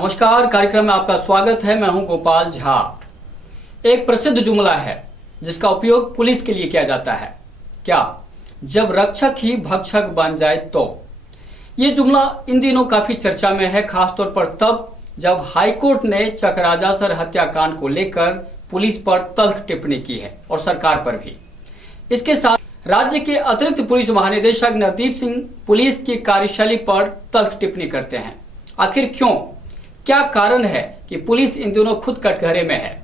नमस्कार, कार्यक्रम में आपका स्वागत है। मैं हूं गोपाल झा। एक प्रसिद्ध जुमला है जिसका उपयोग पुलिस के लिए किया जाता है, क्या जब रक्षक ही भक्षक बन जाए तो। ये जुमला इन दिनों काफी चर्चा में है, खासतौर पर तब जब हाईकोर्ट ने चकराजासर हत्याकांड को लेकर पुलिस पर तल्ख टिप्पणी की है और सरकार पर भी। इसके साथ राज्य के अतिरिक्त पुलिस महानिदेशक नवदीप सिंह पुलिस की कार्यशैली पर तल्ख टिप्पणी करते हैं। आखिर क्यों, क्या कारण है कि पुलिस इन दिनों खुद कटघरे में है?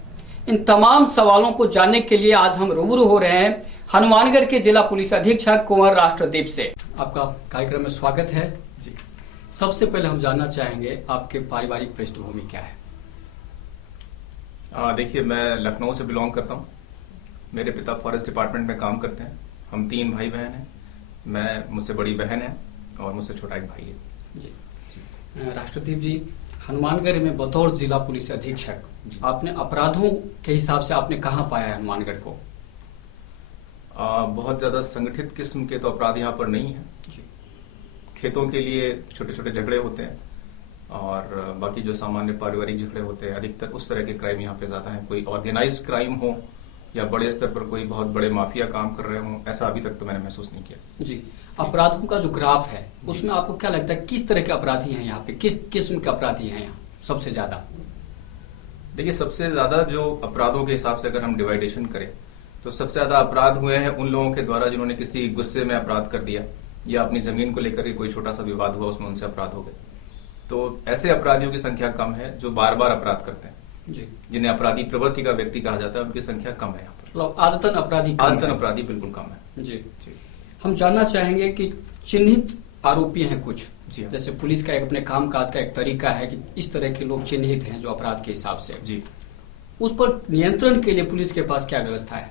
इन तमाम सवालों को जानने के लिए आज हम रूबरू हो रहे हैं हनुमानगढ़ के जिला पुलिस अधीक्षक कुंवर राष्ट्रदीप से। आपका कार्यक्रम में स्वागत है जी। सबसे पहले हम जानना चाहेंगे आपके पारिवारिक पृष्ठभूमि क्या है? देखिए, मैं लखनऊ से बिलोंग करता हूँ। मेरे पिता फॉरेस्ट डिपार्टमेंट में काम करते हैं। हम 3 भाई बहन हैं। मुझसे बड़ी बहन है और मुझसे छोटा एक भाई है जी। राष्ट्रदीप जी, हनुमानगढ़ में बतौर जिला पुलिस अधीक्षक आपने अपराधों के हिसाब से आपने कहाँ पाया है हनुमानगढ़ को? बहुत ज्यादा संगठित किस्म के तो अपराध यहाँ पर नहीं है जी। खेतों के लिए छोटे छोटे झगड़े होते हैं और बाकी जो सामान्य पारिवारिक झगड़े होते हैं, अधिकतर उस तरह के क्राइम यहाँ पे ज्यादा है। कोई ऑर्गेनाइज्ड क्राइम हो या बड़े स्तर पर कोई बहुत बड़े माफिया काम कर रहे हों, ऐसा अभी तक तो मैंने महसूस नहीं किया जी। अपराधों का जो ग्राफ है उसमें आपको क्या लगता है किस तरह के अपराधी हैं यहाँ पे, किस किस्म के अपराधी हैं यहाँ सबसे ज्यादा? देखिए, सबसे ज्यादा जो अपराधों के हिसाब से अगर हम डिवाइडेशन करें तो सबसे ज्यादा अपराध हुए हैं उन लोगों के द्वारा जिन्होंने किसी गुस्से में अपराध कर दिया या अपनी जमीन को लेकर के कोई छोटा सा विवाद हुआ, उसमें उनसे अपराध हो गए। तो ऐसे अपराधियों की संख्या कम है जो बार बार अपराध करते हैं जी। जिन्हें अपराधी प्रवृत्ति का व्यक्ति कहा जाता है, उनकी संख्या कम है यहाँ पर। मतलब आदतन अपराधी बिल्कुल कम है जी। हम जानना चाहेंगे कि चिन्हित आरोपी हैं कुछ जी। जैसे पुलिस का एक अपने कामकाज का एक तरीका है कि इस तरह के लोग चिन्हित हैं जो अपराध के हिसाब से जी, उस पर नियंत्रण के लिए पुलिस के पास क्या व्यवस्था है?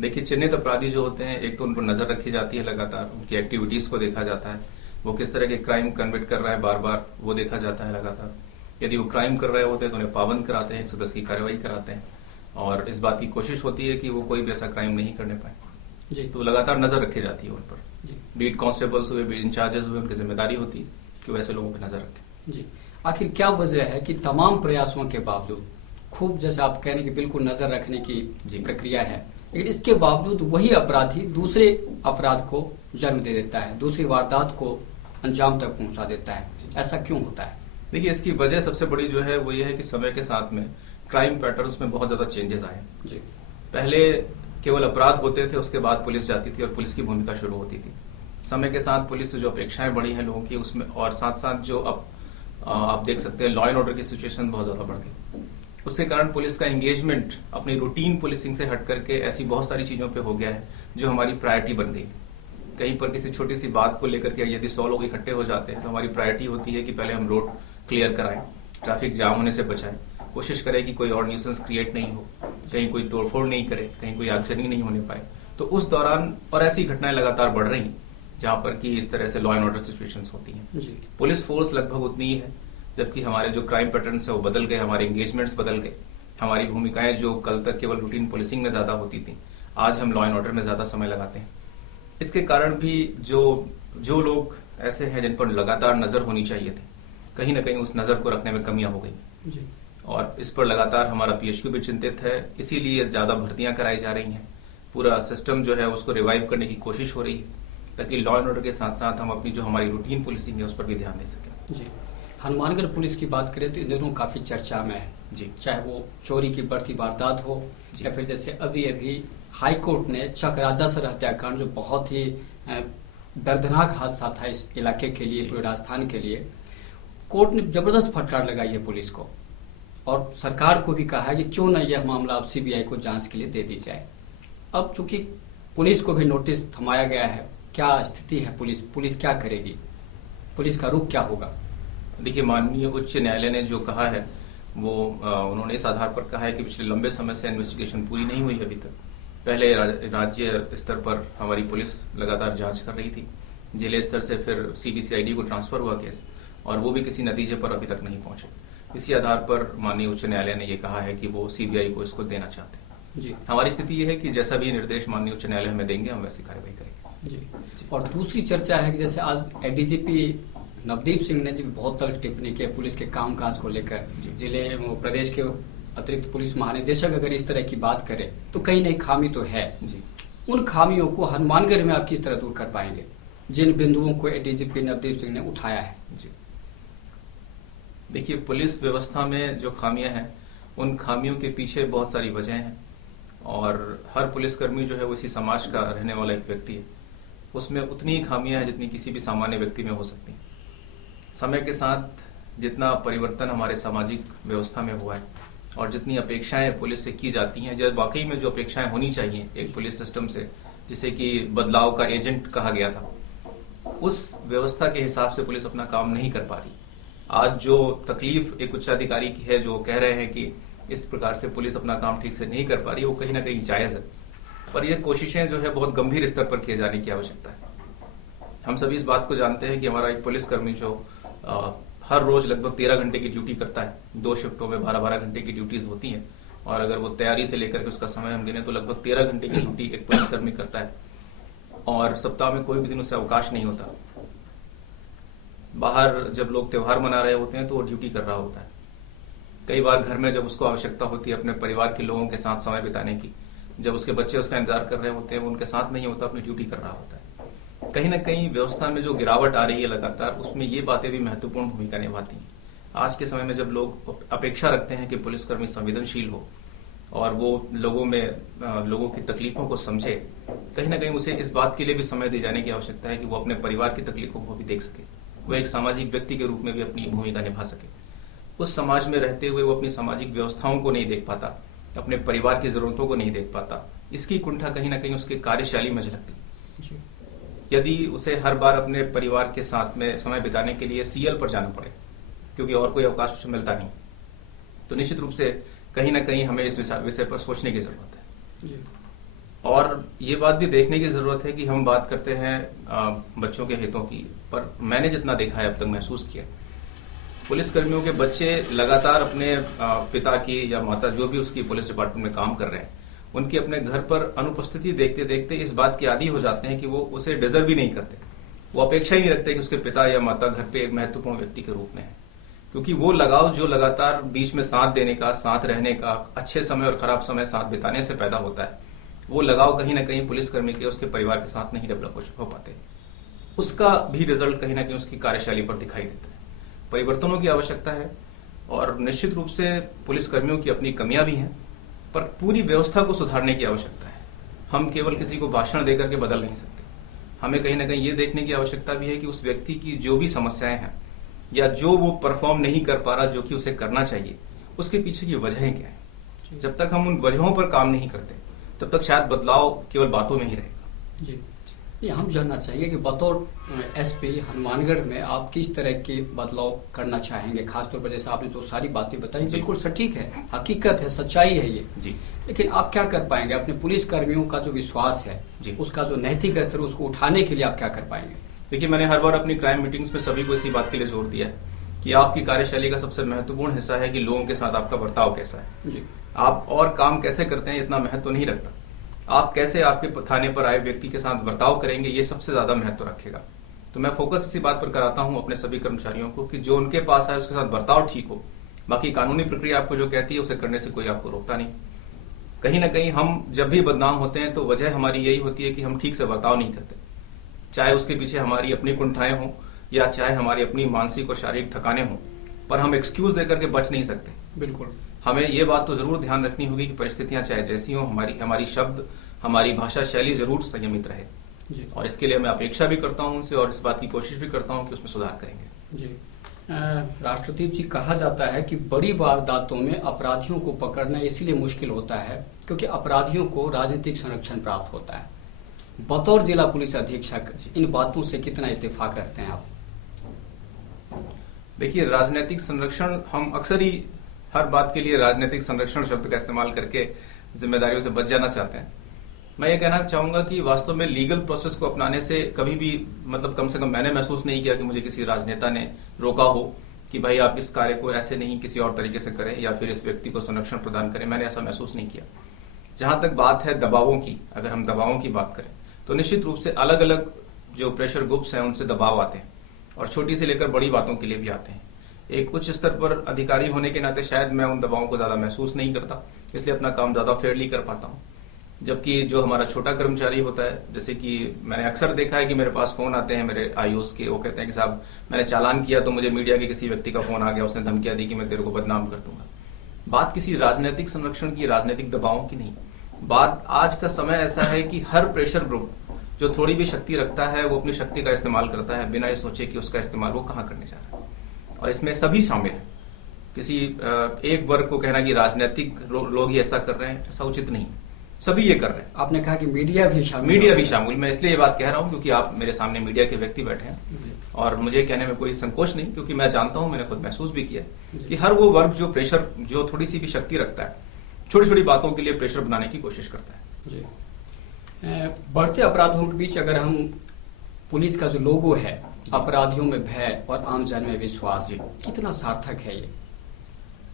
देखिए, चिन्हित अपराधी जो होते हैं, एक तो उन पर नजर रखी जाती है, लगातार उनकी एक्टिविटीज को देखा जाता है, वो किस तरह के क्राइम कन्विट कर रहा है बार बार वो देखा जाता है लगातार। यदि वो क्राइम कर रहे होते हैं तो उन्हें पाबंद कराते हैं, 110 की कार्रवाई कराते हैं और इस बात की कोशिश होती है कि वो कोई भी ऐसा क्राइम नहीं करने पाए जी। तो लगातार नजर रखी जाती है उन पर। बीट कांस्टेबल्स हुए, बीट इंचार्जेस हुए, उनकी जिम्मेदारी होती है कि वैसे लोगों पर नजर रखें जी। आखिर क्या वजह है कि तमाम प्रयासों के बावजूद, खूब जैसे आप कहने की बिल्कुल नजर रखने की प्रक्रिया है, लेकिन इसके बावजूद वही अपराधी दूसरे अपराध को जन्म दे देता है, दूसरी वारदात को अंजाम तक पहुंचा देता है? ऐसा क्यों होता है? देखिए, इसकी वजह सबसे बड़ी जो है वो ये है कि समय के साथ में क्राइम पैटर्न्स में बहुत ज्यादा चेंजेस आए जी। पहले केवल अपराध होते थे, उसके बाद पुलिस जाती थी और पुलिस की भूमिका शुरू होती थी। समय के साथ पुलिस से जो अपेक्षाएं बढ़ी हैं लोगों की उसमें, और साथ साथ जो अब आप देख सकते हैं लॉ एंड ऑर्डर की सिचुएशन बहुत ज्यादा बढ़ गई। उसके कारण पुलिस का एंगेजमेंट अपनी रूटीन पुलिसिंग से हट करके ऐसी बहुत सारी चीजों पे हो गया है जो हमारी प्रायोरिटी बन गई। कहीं पर किसी छोटी सी बात को लेकर के यदि 100 लोग इकट्ठे हो जाते हैं तो हमारी प्रायोरिटी होती है कि पहले हम रोड क्लियर कराएं, ट्रैफिक जाम होने से बचाएं, कोशिश करें कि कोई और न्यूसेंस क्रिएट नहीं हो, कहीं कोई तोड़फोड़ नहीं करे, कहीं कोई आगजनी नहीं होने पाए। तो उस दौरान और ऐसी घटनाएं लगातार बढ़ रही जहां पर कि इस तरह से लॉ एंड ऑर्डर सिचुएशंस होती हैं। पुलिस फोर्स लगभग उतनी ही है, जबकि हमारे जो क्राइम पैटर्न्स है वो बदल गए, हमारे एंगेजमेंट्स बदल गए, हमारी भूमिकाएं जो कल तक केवल रूटीन पुलिसिंग में ज्यादा होती थी, आज हम लॉ एंड ऑर्डर में ज्यादा समय लगाते हैं। इसके कारण भी जो लोग ऐसे हैं जिन पर लगातार नजर होनी चाहिए थी, कहीं ना कहीं उस नजर को रखने में कमियां हो गई जी। और इस पर लगातार हमारा पीएचक्यू भी चिंतित है, इसीलिए ज्यादा भर्तियां कराई जा रही हैं। पूरा सिस्टम जो है उसको रिवाइव करने की कोशिश हो रही है ताकि लॉ एंड ऑर्डर के साथ साथ हम अपनी जो हमारी रूटीन पुलिसिंग है उस पर भी ध्यान दे सकें जी। हनुमानगढ़ पुलिस की बात करें तो इन दिनों काफी चर्चा में है जी, चाहे वो चोरी की बढ़ती वारदात हो या फिर जैसे अभी अभी हाईकोर्ट ने चकराजासर हत्याकांड, जो बहुत ही दर्दनाक हादसा था इस इलाके के लिए, पूरे राजस्थान के लिए, कोर्ट ने जबरदस्त फटकार लगाई है पुलिस को और सरकार को भी कहा है कि क्यों न यह मामला अब सीबीआई को जांच के लिए दे दी जाए। अब चूंकि पुलिस को भी नोटिस थमाया गया है, क्या स्थिति है? पुलिस क्या करेगी? पुलिस का रुख क्या होगा? देखिए, माननीय उच्च न्यायालय ने जो कहा है वो उन्होंने इस आधार पर कहा है कि पिछले लंबे समय से इन्वेस्टिगेशन पूरी नहीं हुई अभी तक। पहले राज्य स्तर पर हमारी पुलिस लगातार जांच कर रही थी, जिले स्तर से फिर सीबीसीआईडी को ट्रांसफर हुआ केस और वो भी किसी नतीजे पर अभी तक नहीं पहुंचे। इसी आधार पर माननीय उच्च न्यायालय ने ये कहा है कि वो सीबीआई को इसको देना चाहते हैं जी। हमारी स्थिति ये है कि जैसा भी निर्देश माननीय उच्च न्यायालय हमें देंगे हम वैसी कार्रवाई करेंगे जी। और दूसरी चर्चा है कि जैसे आज एडीजीपी नवदीप सिंह ने जी बहुत तल्ख टिप्पणी की पुलिस के कामकाज को लेकर। जिले प्रदेश के अतिरिक्त पुलिस महानिदेशक अगर इस तरह की बात करे तो कहीं ना खामी तो है जी। उन खामियों को हनुमानगढ़ में आप किस तरह दूर कर पाएंगे, जिन बिंदुओं को एडीजीपी नवदीप सिंह ने उठाया है? जी देखिए, पुलिस व्यवस्था में जो खामियां हैं उन खामियों के पीछे बहुत सारी वजह हैं, और हर पुलिसकर्मी जो है वो इसी समाज का रहने वाला एक व्यक्ति है। उसमें उतनी ही खामियां हैं जितनी किसी भी सामान्य व्यक्ति में हो सकती हैं। समय के साथ जितना परिवर्तन हमारे सामाजिक व्यवस्था में हुआ है और जितनी अपेक्षाएं पुलिस से की जाती हैं, जब वाकई में जो अपेक्षाएं होनी चाहिए एक पुलिस सिस्टम से, जिसे कि बदलाव का एजेंट कहा गया था, उस व्यवस्था के हिसाब से पुलिस अपना काम नहीं कर पा रही। आज जो तकलीफ एक उच्चाधिकारी की है, जो कह रहे हैं कि इस प्रकार से पुलिस अपना काम ठीक से नहीं कर पा रही, वो कहीं ना कहीं जायज है, पर ये कोशिशें जो है बहुत गंभीर स्तर पर किए जाने की आवश्यकता है। हम सभी इस बात को जानते हैं कि हमारा एक पुलिसकर्मी जो हर रोज लगभग 13 घंटे की ड्यूटी करता है, 2 शिफ्टों में 12-12 घंटे की ड्यूटीज होती हैं, और अगर वो तैयारी से लेकर के उसका समय हम गिने तो लगभग 13 घंटे की ड्यूटी एक पुलिसकर्मी करता है, और सप्ताह में कोई भी दिन उसे अवकाश नहीं होता। बाहर जब लोग त्योहार मना रहे होते हैं तो वो ड्यूटी कर रहा होता है। कई बार घर में जब उसको आवश्यकता होती है अपने परिवार के लोगों के साथ समय बिताने की, जब उसके बच्चे उसका इंतजार कर रहे होते हैं, वो उनके साथ नहीं होता, अपनी ड्यूटी कर रहा होता है। कहीं ना कहीं व्यवस्था में जो गिरावट आ रही है लगातार, उसमें ये बातें भी महत्वपूर्ण भूमिका निभाती हैं। आज के समय में जब लोग अपेक्षा रखते हैं कि पुलिसकर्मी संवेदनशील हो और वो लोगों की तकलीफों को समझे, कहीं ना कहीं उसे इस बात के लिए भी समय दिए जाने की आवश्यकता है कि वो अपने परिवार की तकलीफों को भी देख सके, वो एक सामाजिक व्यक्ति के रूप में भी अपनी भूमिका निभा सके। उस समाज में रहते हुए वो अपनी सामाजिक व्यवस्थाओं को नहीं देख पाता, अपने परिवार की जरूरतों को नहीं देख पाता। इसकी कुंठा कहीं ना कहीं उसके कार्यशैली में झलकती। यदि उसे हर बार अपने परिवार के साथ में समय बिताने के लिए सीएल पर जाना पड़े, क्योंकि और कोई अवकाश उसे मिलता नहीं, तो निश्चित रूप से कहीं ना कहीं हमें इस विषय पर सोचने की जरूरत है। और ये बात भी देखने की जरूरत है कि हम बात करते हैं बच्चों के हितों की, पर मैंने जितना देखा है अब तक महसूस किया, पुलिसकर्मियों के बच्चे लगातार अपने पिता की या माता जो भी उसकी पुलिस डिपार्टमेंट में काम कर रहे हैं, उनकी अपने घर पर अनुपस्थिति देखते देखते इस बात के आदी हो जाते हैं कि वो उसे डिजर्व ही नहीं करते। वो अपेक्षा ही नहीं रखते कि उसके पिता या माता घर पे एक महत्वपूर्ण व्यक्ति के रूप में है, क्योंकि वो लगाव जो लगातार बीच में साथ देने का, साथ रहने का, अच्छे समय और खराब समय साथ बिताने से पैदा होता है, वो लगाव कहीं ना कहीं पुलिसकर्मी के उसके परिवार के साथ नहीं डेवलप हो पाते। उसका भी रिजल्ट कहीं ना कहीं उसकी कार्यशैली पर दिखाई देता है। परिवर्तनों की आवश्यकता है, और निश्चित रूप से पुलिसकर्मियों की अपनी कमियां भी हैं, पर पूरी व्यवस्था को सुधारने की आवश्यकता है। हम केवल किसी को भाषण देकर के बदल नहीं सकते। हमें कहीं ना कहीं ये देखने की आवश्यकता भी है कि उस व्यक्ति की जो भी समस्याएं हैं या जो वो परफॉर्म नहीं कर पा रहा जो कि उसे करना चाहिए, उसके पीछे की वजहें क्या है। जब तक हम उन वजहों पर काम नहीं करते तब तक शायद बदलाव केवल बातों में ही रहेगा। जी, ये हम जानना चाहिए कि बतौर एसपी हनुमानगढ़ में आप किस तरह के बदलाव करना चाहेंगे, खासतौर पर जैसे आपने जो सारी बातें बताई बिल्कुल सटीक है, हकीकत है, सच्चाई है ये जी, लेकिन आप क्या कर पाएंगे अपने पुलिस कर्मियों का जो विश्वास है जी, उसका जो नैतिक स्तर उसको उठाने के लिए आप क्या कर पाएंगे? देखिए, मैंने हर बार अपनी क्राइम मीटिंग्स में सभी को इसी बात के लिए जोर दिया है कि आपकी कार्यशैली का सबसे महत्वपूर्ण हिस्सा है कि लोगों के साथ आपका बर्ताव कैसा है जी। आप और काम कैसे करते हैं इतना महत्व नहीं रखता, आप कैसे आपके थाने पर आए व्यक्ति के साथ बर्ताव करेंगे ये सबसे ज्यादा महत्व रखेगा। तो मैं फोकस इसी बात पर कराता हूं अपने सभी कर्मचारियों को कि जो उनके पास आए उसके साथ बर्ताव ठीक हो। बाकी कानूनी प्रक्रिया आपको जो कहती है उसे करने से कोई आपको रोकता नहीं। कहीं ना कहीं हम जब भी बदनाम होते हैं तो वजह हमारी यही होती है कि हम ठीक से बर्ताव नहीं करते, चाहे उसके पीछे हमारी अपनी कुंठाएं हों या चाहे हमारी अपनी मानसिक और शारीरिक थकाने हों, पर हम एक्सक्यूज देकर के बच नहीं सकते। बिल्कुल, हमें ये बात तो जरूर ध्यान रखनी होगी कि परिस्थितियां चाहे जैसी हों, हमारी शब्द, हमारी भाषा शैली जरूर संयमित रहे जी। और इसके लिए मैं अपेक्षा भी करता हूं उनसे और इस बात की कोशिश भी करता हूं कि उसमें सुधार करेंगे जी। राष्ट्रदीप जी, कहा जाता है कि बड़ी वारदातों में अपराधियों को पकड़ना इसलिए मुश्किल होता है क्योंकि अपराधियों को राजनीतिक संरक्षण प्राप्त होता है। बतौर जिला पुलिस अधीक्षक इन बातों से कितना इत्तेफाक रखते हैं आप? देखिए, राजनीतिक संरक्षण, हम अक्सर ही हर बात के लिए राजनीतिक संरक्षण शब्द का इस्तेमाल करके जिम्मेदारियों से बच जाना चाहते हैं। मैं ये कहना चाहूंगा कि वास्तव में लीगल प्रोसेस को अपनाने से कभी भी, मतलब कम से कम मैंने महसूस नहीं किया कि मुझे किसी राजनेता ने रोका हो कि भाई आप इस कार्य को ऐसे नहीं किसी और तरीके से करें या फिर इस व्यक्ति को संरक्षण प्रदान करें। मैंने ऐसा महसूस नहीं किया। जहां तक बात है दबावों की, अगर हम दबावों की बात करें तो निश्चित रूप से अलग अलग जो प्रेशर ग्रुप्स हैं उनसे दबाव आते हैं और छोटी से लेकर बड़ी बातों के लिए भी आते हैं। एक उच्च स्तर पर अधिकारी होने के नाते शायद मैं उन दबावों को ज्यादा महसूस नहीं करता, इसलिए अपना काम ज्यादा फेयरली कर पाता हूँ। जबकि जो हमारा छोटा कर्मचारी होता है, जैसे कि मैंने अक्सर देखा है कि मेरे पास फोन आते हैं मेरे आईओएस के, वो कहते हैं कि साहब मैंने चालान किया तो मुझे मीडिया के किसी व्यक्ति का फोन आ गया, उसने धमकियां दी कि मैं तेरे को बदनाम कर दूंगा। बात किसी राजनीतिक संरक्षण की, राजनीतिक दबावों की नहीं। बात आज का समय ऐसा है कि हर प्रेशर ग्रुप जो थोड़ी भी शक्ति रखता है वो अपनी शक्ति का इस्तेमाल करता है बिना ये सोचे कि उसका इस्तेमाल वो कहाँ करने जा रहा है, और इसमें सभी शामिल है। किसी एक वर्ग को कहना कि राजनीतिक लोग ही ऐसा कर रहे हैं, ऐसा उचित नहीं। सभी ये कर रहे हैं। आपने कहा कि मीडिया भी शामिल। मैं इसलिए ये बात कह रहा हूँ क्योंकि आप मेरे सामने मीडिया के व्यक्ति बैठे हैं और मुझे कहने में कोई संकोच नहीं, क्योंकि मैं जानता हूँ, मैंने खुद महसूस भी किया कि हर वो वर्ग जो प्रेशर, जो थोड़ी सी भी शक्ति रखता है, छोटी छोटी बातों के लिए प्रेशर बनाने की कोशिश करता है। जी। बढ़ते अपराधों के बीच अगर हम पुलिस का जो लोगो है, अपराधियों में भय और आम जन में विश्वास, कितना सार्थक है ये?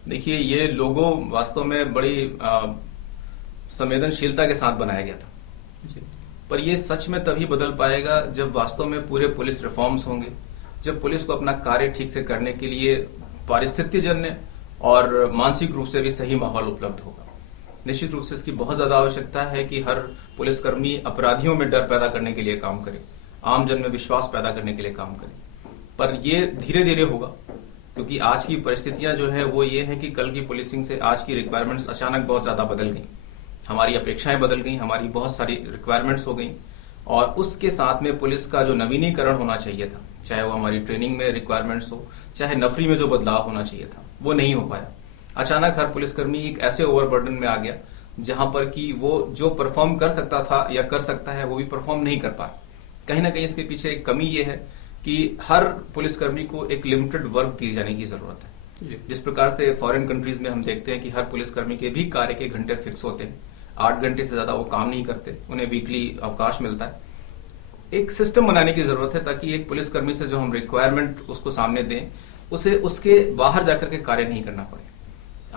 देखिए, ये लोगो वास्तव में बड़ी संवेदनशीलता के साथ बनाया गया था जी। पर ये सच में तभी बदल पाएगा जब वास्तव में पूरे पुलिस रिफॉर्म्स होंगे, जब पुलिस को अपना कार्य ठीक से करने के लिए पारिस्थितिजन्य और मानसिक रूप से भी सही माहौल उपलब्ध होगा। निश्चित रूप से इसकी बहुत ज्यादा आवश्यकता है कि हर पुलिसकर्मी अपराधियों में डर पैदा करने के लिए काम करे, आम जन में विश्वास पैदा करने के लिए काम करे। पर ये धीरे धीरे होगा, क्योंकि आज की परिस्थितियां जो है वो ये है कि कल की पुलिसिंग से आज की रिक्वायरमेंट्स अचानक बहुत ज्यादा बदल गई, हमारी अपेक्षाएं बदल गई, हमारी बहुत सारी रिक्वायरमेंट्स हो गई, और उसके साथ में पुलिस का जो नवीनीकरण होना चाहिए था, चाहे वो हमारी ट्रेनिंग में रिक्वायरमेंट्स हो, चाहे नफरी में जो बदलाव होना चाहिए था, वो नहीं हो पाया। अचानक हर पुलिसकर्मी एक ऐसे ओवरबर्डन में आ गया जहां पर कि वो जो परफॉर्म कर सकता था या कर सकता है वो भी परफॉर्म नहीं कर पाया। कहीं ना कहीं इसके पीछे एक कमी ये है कि हर पुलिसकर्मी को एक लिमिटेड वर्क दी जाने की जरूरत है। जिस प्रकार से फॉरेन कंट्रीज में हम देखते हैं कि हर पुलिसकर्मी के भी कार्य के घंटे फिक्स होते हैं, 8 घंटे से ज्यादा वो काम नहीं करते, उन्हें वीकली अवकाश मिलता है। एक सिस्टम बनाने की जरूरत है ताकि एक पुलिसकर्मी से जो हम रिक्वायरमेंट उसको सामने दें, उसे उसके बाहर जाकर के कार्य नहीं करना पड़े।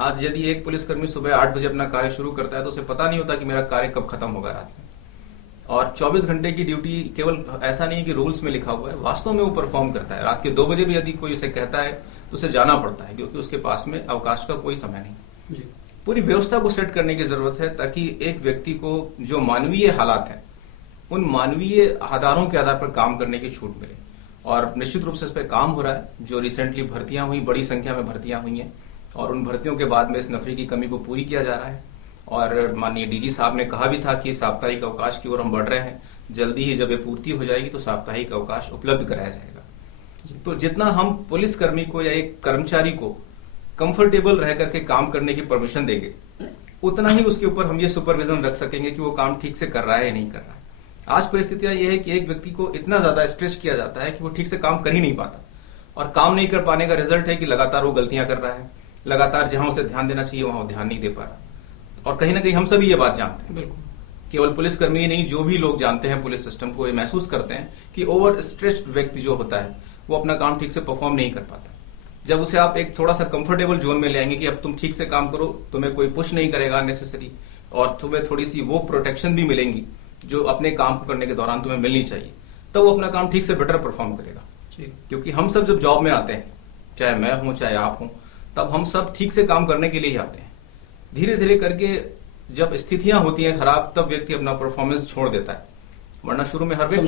आज यदि एक पुलिसकर्मी सुबह 8 बजे अपना कार्य शुरू करता है तो उसे पता नहीं होता कि मेरा कार्य कब खत्म होगा रात में। और 24 घंटे की ड्यूटी केवल ऐसा नहीं कि रूल्स में लिखा हुआ है, वास्तव में वो परफॉर्म करता है। रात के 2 बजे भी यदि कोई उसे कहता है तो उसे जाना पड़ता है, क्योंकि उसके पास में अवकाश का कोई समय नहीं। जी। पूरी व्यवस्था को सेट करने की जरूरत है ताकि एक व्यक्ति को जो मानवीय हालात हैं उन मानवीय आधारों के आधार पर काम करने की छूट मिले। और निश्चित रूप से इस पर काम हो रहा है। जो रिसेंटली भर्तियां हुई, बड़ी संख्या में भर्तियां हुई हैं, और उन भर्तियों के बाद में इस नफरी की कमी को पूरी किया जा रहा है। और माननीय डीजी साहब ने कहा भी था कि साप्ताहिक अवकाश की ओर हम बढ़ रहे हैं, जल्दी ही जब ये पूर्ति हो जाएगी तो साप्ताहिक अवकाश उपलब्ध कराया जाएगा। तो जितना हम पुलिसकर्मी को या एक कर्मचारी को कंफर्टेबल रह करके काम करने की परमिशन देंगे, उतना ही उसके ऊपर हम ये सुपरविजन रख सकेंगे कि वो काम ठीक से कर रहा है या नहीं कर रहा है। आज परिस्थितियां ये है कि एक व्यक्ति को इतना ज्यादा स्ट्रेच किया जाता है कि वो ठीक से काम कर ही नहीं पाता, और काम नहीं कर पाने का रिजल्ट है कि लगातार वो गलतियां कर रहा है, लगातार जहां उसे ध्यान देना चाहिए वहां वो ध्यान नहीं दे पा रहा। और कहीं ना कहीं हम सभी ये बात जानते हैं, बिल्कुल केवल पुलिसकर्मी ही नहीं, जो भी लोग जानते हैं पुलिस सिस्टम को, ये महसूस करते हैं कि ओवर स्ट्रेच्ड व्यक्ति जो होता है वो अपना काम ठीक से परफॉर्म नहीं कर पाता। जब उसे आप एक थोड़ा सा कंफर्टेबल जोन में ले आएंगे कि अब तुम ठीक से काम करो, तुम्हें कोई पुश नहीं करेगा नेसेसरी, और तुम्हें थोड़ी सी वो प्रोटेक्शन भी मिलेंगी जो अपने काम को करने के दौरान तुम्हें मिलनी चाहिए, तब वो अपना काम ठीक से बेटर परफॉर्म करेगा। क्योंकि हम सब जब जॉब में आते हैं, चाहे मैं हूं चाहे आप हूं, तब हम सब ठीक से काम करने के लिए ही आते हैं। धीरे धीरे करके जब स्थितियां होती हैं खराब, तब व्यक्ति अपना परफॉर्मेंस छोड़ देता है। वरना शुरू में हर व्यक्ति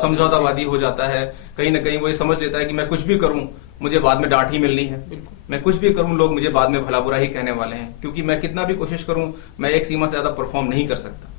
समझौतावादी हो जाता है। कहीं ना कहीं वो ये समझ लेता है कि मैं कुछ भी करूं मुझे बाद में डांट ही मिलनी है, मैं कुछ भी करूं लोग मुझे बाद में भला बुरा ही कहने वाले हैं, क्योंकि मैं कितना भी कोशिश करूं मैं एक सीमा से ज्यादा परफॉर्म नहीं कर सकता।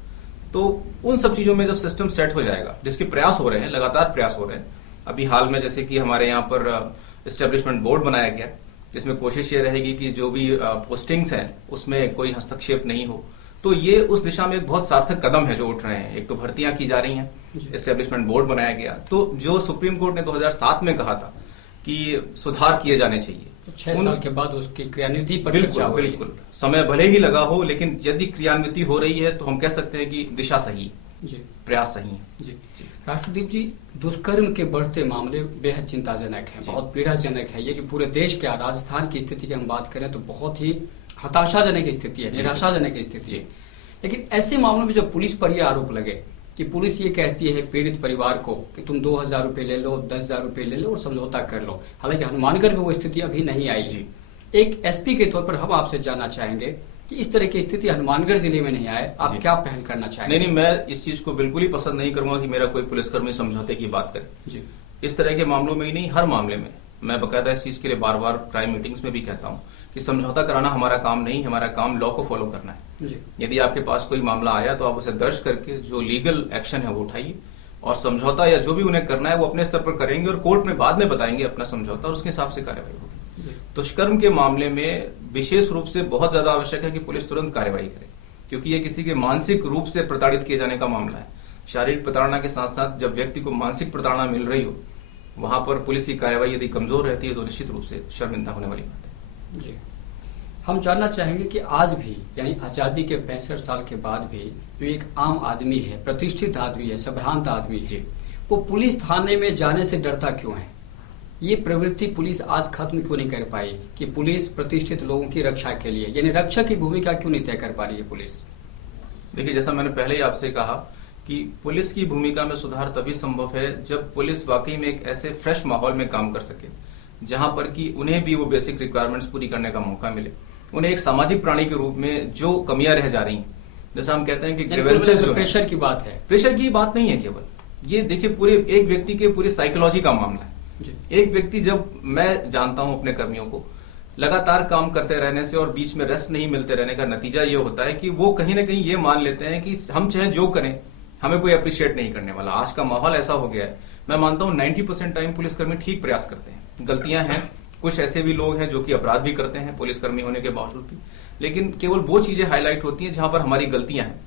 तो उन सब चीजों में जब सिस्टम सेट हो जाएगा, जिसके प्रयास हो रहे हैं, लगातार प्रयास हो रहे हैं। अभी हाल में जैसे कि हमारे यहाँ पर एस्टेब्लिशमेंट बोर्ड बनाया गया, जिसमें कोशिश ये रहेगी कि जो भी पोस्टिंग्स हैं उसमें कोई हस्तक्षेप नहीं हो। तो ये उस दिशा में एक बहुत सार्थक कदम है जो उठ रहे हैं। एक तो भर्तियां की जा रही हैं, एस्टेब्लिशमेंट बोर्ड बनाया गया। तो जो सुप्रीम कोर्ट ने 2007 में कहा था कि सुधार किए जाने चाहिए, तो 6 साल के बाद उसकी क्रियान्विति पर चर्चा हो रही है। बिल्कुल समय भले ही लगा हो, लेकिन यदि क्रियान्विति हो रही है तो हम कह सकते हैं कि दिशा सही है, प्रयास सही है। जी। राष्ट्रदीप जी, दुष्कर्म के बढ़ते मामले बेहद चिंताजनक है, बहुत पीड़ाजनक है। ये कि पूरे देश के राजस्थान की स्थिति की हम बात करें तो बहुत ही हताशाजनक स्थिति है, निराशाजनक स्थिति है। लेकिन ऐसे मामलों में जब पुलिस पर यह आरोप लगे कि पुलिस ये कहती है पीड़ित परिवार को कि तुम 2,000 रुपये ले लो, 10,000 रुपये ले लो और समझौता कर लो। हालांकि हनुमानगढ़ में वो स्थिति अभी नहीं आई जी। एक एसपी के तौर पर हम आपसे जानना चाहेंगे कि इस तरह की स्थिति हनुमानगढ़ जिले में नहीं आए, आप क्या पहल करना चाहेंगे? नहीं, मैं इस चीज को बिल्कुल ही पसंद नहीं करूंगा कि मेरा कोई पुलिसकर्मी समझौते की बात करे जी। इस तरह के मामलों में ही नहीं, हर मामले में मैं बकायदा इस चीज के लिए बार बार क्राइम मीटिंग्स में भी कहता हूँ कि समझौता कराना हमारा काम नहीं, हमारा काम लॉ को फॉलो करना है जी। यदि आपके पास कोई मामला आया तो आप उसे दर्ज करके जो लीगल एक्शन है वो उठाइए, और समझौता या जो भी उन्हें करना है वो अपने स्तर पर करेंगे और कोर्ट में बाद में बताएंगे अपना समझौता और उसके हिसाब से कार्रवाई होगी। दुष्कर्म के मामले में विशेष रूप से बहुत ज्यादा आवश्यक है कि पुलिस तुरंत कार्रवाई करे, क्योंकि ये किसी के मानसिक रूप से प्रताड़ित किए जाने का मामला है। शारीरिक प्रताड़ना के साथ साथ जब व्यक्ति को मानसिक प्रताड़ना मिल रही हो, वहां पर पुलिस की कार्रवाई यदि कमजोर रहती है तो निश्चित रूप से शर्मिंदा होने वाली बात है जी। हम जानना चाहेंगे कि आज भी, यानी आजादी के 65 साल के बाद भी, जो एक आम आदमी है, प्रतिष्ठित आदमी है, संभ्रांत आदमी है, वो पुलिस थाने में जाने से डरता क्यों है? ये प्रवृत्ति पुलिस आज खत्म क्यों नहीं कर पाई कि पुलिस प्रतिष्ठित लोगों की रक्षा के लिए, यानी रक्षक की भूमिका क्यों नहीं तय कर पा रही है पुलिस? देखिए, जैसा मैंने पहले ही आपसे कहा कि पुलिस की भूमिका में सुधार तभी संभव है जब पुलिस वाकई में एक ऐसे फ्रेश माहौल में काम कर सके जहां पर कि उन्हें भी वो बेसिक रिक्वायरमेंट्स पूरी करने का मौका मिले। उन्हें एक सामाजिक प्राणी के रूप में जो कमियां रह जा रही हैं, जैसा हम कहते हैं कि ग्रीवेंसेस जो प्रेशर की बात है, प्रेशर की बात नहीं है केवल ये। देखिए, पूरे एक व्यक्ति के पूरी साइकोलॉजी का मामला है। एक व्यक्ति, जब मैं जानता हूं अपने कर्मियों को, लगातार काम करते रहने से और बीच में रेस्ट नहीं मिलते रहने का नतीजा ये होता है कि वो कहीं ना कहीं ये मान लेते हैं कि हम चाहे जो करें हमें कोई अप्रिशिएट नहीं करने वाला। आज का माहौल ऐसा हो गया है। मैं मानता हूं 90% टाइम पुलिसकर्मी ठीक प्रयास करते हैं, गलतियां हैं, कुछ ऐसे भी लोग हैं जो कि अपराध भी करते हैं पुलिसकर्मी होने के बावजूद भी, लेकिन केवल वो चीजें हाईलाइट होती हैं जहां पर हमारी गलतियां हैं।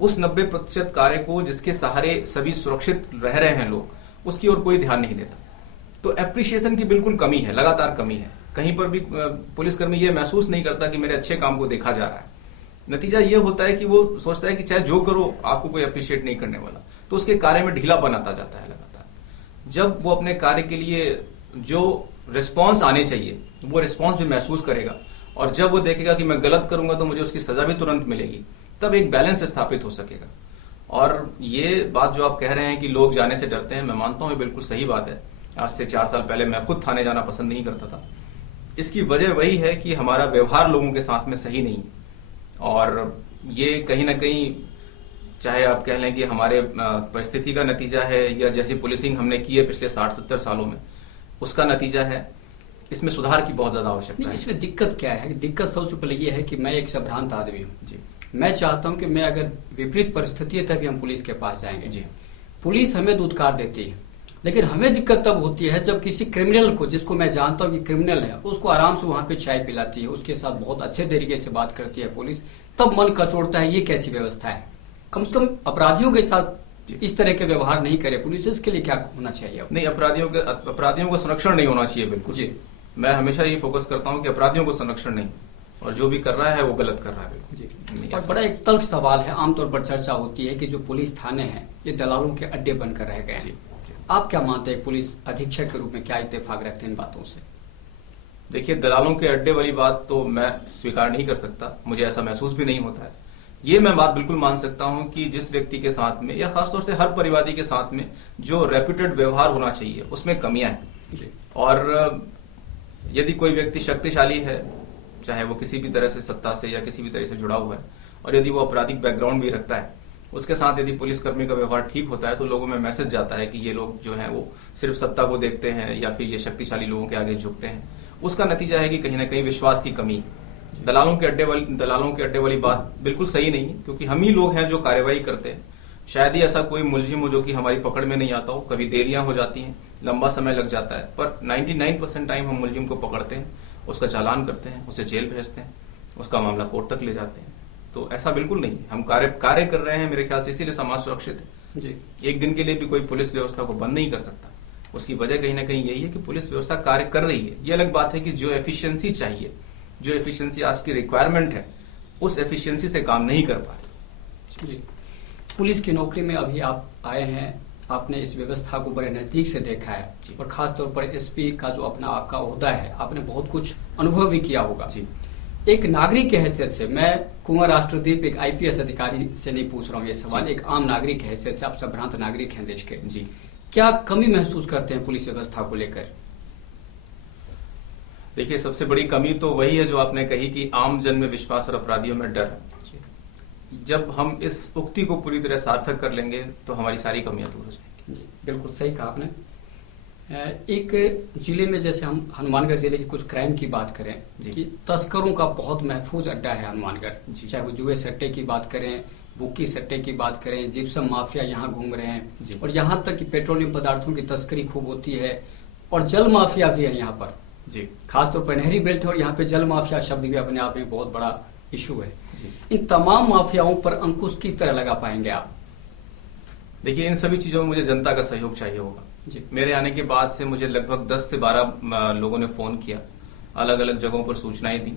उस 90% कार्य को जिसके सहारे सभी सुरक्षित रह रहे हैं लोग, उसकी ओर कोई ध्यान नहीं देता। तो एप्रिशिएशन की बिल्कुल कमी है, लगातार कमी है। कहीं पर भी पुलिसकर्मी ये महसूस नहीं करता कि मेरे अच्छे काम को देखा जा रहा है। नतीजा ये होता है कि वो सोचता है कि चाहे जो करो आपको कोई अप्रिशिएट नहीं करने वाला, तो उसके कार्य में ढीलापन आता जाता है लगातार। जब वो अपने कार्य के लिए जो रिस्पॉन्स आने चाहिए वो रिस्पॉन्स भी महसूस करेगा, और जब वो देखेगा कि मैं गलत करूंगा तो मुझे उसकी सजा भी तुरंत मिलेगी, तब एक बैलेंस स्थापित हो सकेगा। और ये बात जो आप कह रहे हैं कि लोग जाने से डरते हैं, मैं मानता हूं ये बिल्कुल सही बात है। आज से 4 साल पहले मैं खुद थाने जाना पसंद नहीं करता था। इसकी वजह वही है कि हमारा व्यवहार लोगों के साथ में सही नहीं, और ये कहीं ना कहीं, चाहे आप कह लें कि हमारे परिस्थिति का नतीजा है या जैसी पुलिसिंग हमने की है पिछले 60-70 सालों में, उसका नतीजा है। इसमें सुधार की बहुत ज्यादा आवश्यकता है। इसमें दिक्कत क्या है? दिक्कत सबसे पहले ये है कि मैं एक संभ्रांत आदमी हूँ जी। मैं चाहता हूँ कि मैं अगर विपरीत परिस्थिति है तभी हम पुलिस के पास जाएंगे जी। पुलिस हमें दूधकार देती है, लेकिन हमें दिक्कत तब होती है जब किसी क्रिमिनल को, जिसको मैं जानता हूँ कि क्रिमिनल है, उसको आराम से वहां पे चाय पिलाती है, उसके साथ बहुत अच्छे तरीके से बात करती है पुलिस, तब मन कचोड़ता है ये कैसी व्यवस्था है। कम से कम अपराधियों के साथ इस तरह के व्यवहार नहीं करे पुलिस। इसके लिए क्या होना चाहिए? नहीं, अपराधियों को संरक्षण नहीं होना चाहिए बिल्कुल जी। मैं हमेशा ये फोकस करता हूँ कि अपराधियों को संरक्षण नहीं, और जो भी कर रहा है वो गलत कर रहा है जी। और बड़ा एक तल्ख सवाल है, आमतौर पर चर्चा होती है कि जो पुलिस थाने हैं ये दलालों के अड्डे बनकर रह गए हैं। आप क्या मानते हैं, पुलिस अधीक्षक के रूप में क्या इत्तेफाक रखते हैं इन बातों से? देखिए, दलालों के अड्डे वाली बात तो मैं स्वीकार नहीं कर सकता, मुझे ऐसा महसूस भी नहीं होता है। ये मैं बात बिल्कुल मान सकता हूं कि जिस व्यक्ति के साथ में, या खासतौर से हर परिवादी के साथ में जो रेप्यूटेड व्यवहार होना चाहिए उसमें कमियां हैं जी। और यदि कोई व्यक्ति शक्तिशाली है, चाहे वो किसी भी तरह से सत्ता से या किसी भी तरह से जुड़ा हुआ है, और यदि वो आपराधिक बैकग्राउंड भी रखता है, उसके साथ यदि पुलिसकर्मी का व्यवहार ठीक होता है तो लोगों में मैसेज जाता है कि ये लोग जो हैं वो सिर्फ सत्ता को देखते हैं या फिर ये शक्तिशाली लोगों के आगे झुकते हैं। उसका नतीजा है कि कहीं ना कहीं विश्वास की कमी। दलालों के अड्डे वाली बात बिल्कुल सही नहीं है, क्योंकि हम ही लोग हैं जो कार्रवाई करते हैं। शायद ही ऐसा कोई मुलजिम हो जो कि हमारी पकड़ में नहीं आता हो, कभी देरियां हो जाती हैं, लंबा समय लग जाता है, पर 99% टाइम हम मुलजिम को पकड़ते हैं, उसका चालान करते हैं, उसे जेल भेजते हैं, उसका मामला कोर्ट तक ले जाते हैं। तो ऐसा बिल्कुल नहीं, हम कार्य कर रहे हैं, मेरे ख्याल से इसीलिए समाज सुरक्षित है जी। एक दिन के लिए भी कोई पुलिस व्यवस्था को बंद नहीं कर सकता। उसकी वजह कहीं ना कहीं यही है कि पुलिस व्यवस्था कार्य कर रही है। ये अलग बात है कि जो एफिशिएंसी चाहिए, जो एफिशिएंसी आज की रिक्वायरमेंट है, उस एफिशिएंसी से काम नहीं कर पा रही जी। पुलिस की नौकरी में अभी आप आए हैं, आपने इस व्यवस्था को बड़े नजदीक से देखा है, और खासतौर पर एसपी का जो अपना आपका ओहदा है, आपने बहुत कुछ अनुभव भी किया होगा जी। एक नागरिक के हैसियत से, मैं कुंवर राष्ट्रदीप एक आईपीएस अधिकारी से नहीं पूछ रहा हूँ ये सवाल, एक आम नागरिक की हैसियत से, आप सब भ्रांत नागरिक हैं देश के जी, क्या कमी महसूस करते हैं पुलिस व्यवस्था को लेकर? देखिए सबसे बड़ी कमी तो वही है जो आपने कही कि आम जन में विश्वास और अपराधियों में डर है। जब हम इस उक्ति को पूरी तरह सार्थक कर लेंगे तो हमारी सारी कमियां दूर हो जाएंगी। जी, बिल्कुल सही कहा आपने। एक जिले में जैसे हम हनुमानगढ़ जिले की कुछ क्राइम की बात करें कि तस्करों का बहुत महफूज अड्डा है हनुमानगढ़, चाहे वो जुए सट्टे की बात करें, बुक्की सट्टे की बात करें, जिप्सम माफिया यहाँ घूम रहे हैं और यहाँ तक कि पेट्रोलियम पदार्थों की तस्करी खूब होती है और जल माफिया भी है यहाँ पर जी, खासतौर पर नहरी बेल्ट है और यहाँ पे जल माफिया शब्द भी अपने आप में बहुत बड़ा इशू है जी। इन तमाम माफियाओं पर अंकुश किस तरह लगा पाएंगे आप? देखिए इन सभी चीजों में मुझे जनता का सहयोग चाहिए होगा जी। मेरे आने के बाद से मुझे लगभग 10 से 12 लोगों ने फोन किया, अलग अलग जगहों पर सूचनाएं दी